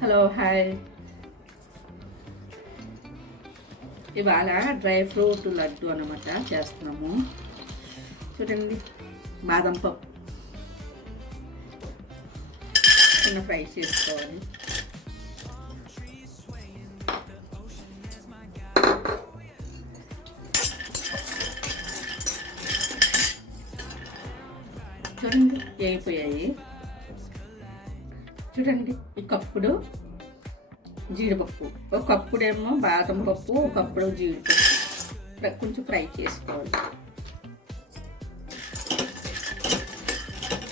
Hello hi. ఇవాళ dry fruit laddu అనమాట చేస్తున్నాము. చూడండి, బాదం పప్పు చిన్న ఫ్రై చేసుకోవాలి. చూడండి అయిపోయాయి. చూడండి, ఈ కప్పుడు జీడిపప్పు, ఒక కప్పుడేమో బాదం పప్పు, ఒక కప్పుడు జీడిపప్పు కొంచెం ఫ్రై చేసుకోవాలి.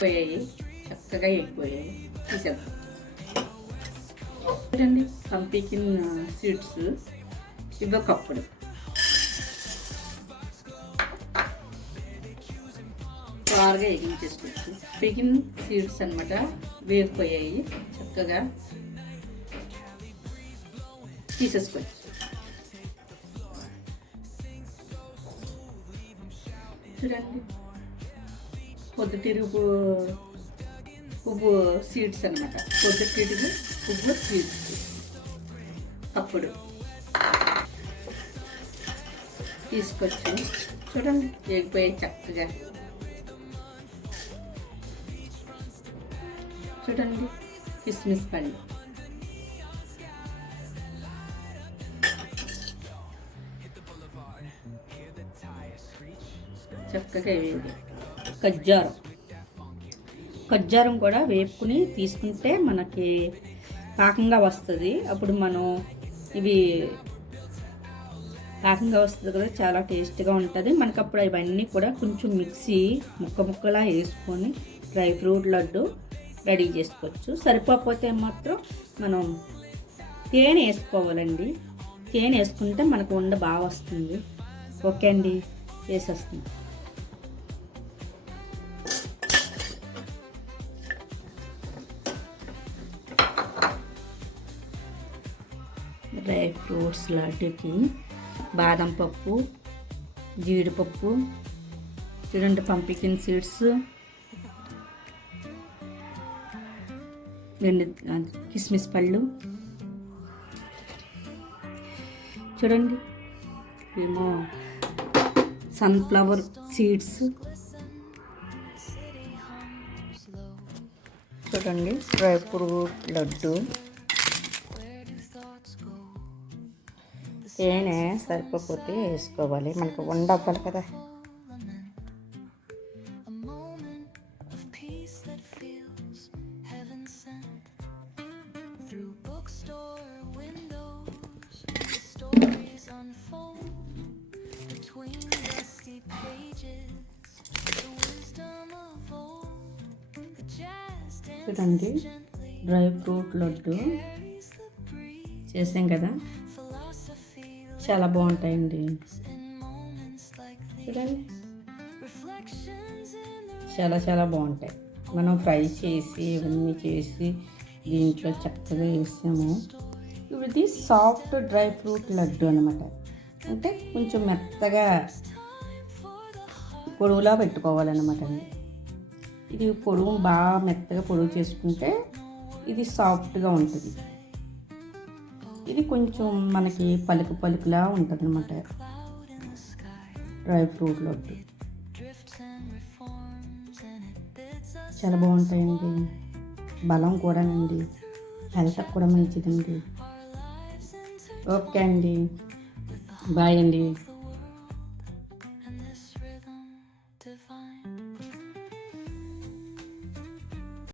పోయాయి, చక్కగా అయిపోయాయి. తీసేద్దాం. చూడండి, పంపికిన్ సీడ్స్ ఇవ్వ కప్పుడు బాగా ఎగించేసుకోవచ్చు. పికిన్ సీడ్స్ అనమాట, వేగిపోయాయి, చక్కగా తీసేసుకోవచ్చు. చూడండి, పొద్దుతిరుగు పువ్వు సీడ్స్ అనమాట, పొద్దుతిరుగు పువ్వు సీడ్స్ అప్పుడు తీసుకొచ్చు. చూడండి, వేగిపోయాయి చక్కగా. చూడండి, కిస్మిస్ పండు చక్కగా వేయండి. ఖజ్జారం కూడా వేపుకుని తీసుకుంటే మనకి పాకంగా వస్తుంది. అప్పుడు మనం ఇవి పాకంగా వస్తుంది కదా, చాలా టేస్ట్గా ఉంటుంది మనకు. అప్పుడు ఇవన్నీ కూడా కొంచెం మిక్సీ ముక్కలా వేసుకొని డ్రై ఫ్రూట్ లడ్డు రెడీ చేసుకోవచ్చు. సరిపోకపోతే మాత్రం మనం తేనె వేసుకోవాలండి. తేనె వేసుకుంటే మనకు ఉండ బాగా వస్తుంది. ఓకే అండి, వేసేస్తుంది. డ్రై ఫ్రూట్స్ లడ్డుకి బాదం పప్పు, జీడిపప్పు, చూడండి పంపికిన్ సీడ్స్, రెండు కిస్మిస్ పళ్ళు, చూడండి ఏమో సన్ఫ్లవర్ సీడ్స్, చూడండి డ్రై ఫ్రూట్ లడ్డు. తేనె సరిపోతే వేసుకోవాలి, మనకు ఉండవ్వాలి కదా. చూడండి, డ్రై ఫ్రూట్ లడ్డు చేసాం కదా, చాలా బాగుంటాయండి. చూడండి, చాలా బాగుంటాయి. మనం ఫ్రై చేసి ఇవన్నీ చేసి దీంట్లో చక్కగా వేసాము. ఇది సాఫ్ట్ డ్రై ఫ్రూట్ లడ్డు అనమాట. అంటే కొంచెం మెత్తగా పొడవులా పెట్టుకోవాలన్నమాట అండి. ఇది పొడుగు బాగా మెత్తగా పొడుగు చేసుకుంటే ఇది సాఫ్ట్గా ఉంటుంది. ఇది కొంచెం మనకి పలుకులా ఉంటుంది అనమాట డ్రై ఫ్రూట్ లడ్డు. చాలా బాగుంటాయండి, బలం కూడానండి, హెల్త్కి కూడా మంచిదండి. ఓకే అండి, బాయ్ అండి.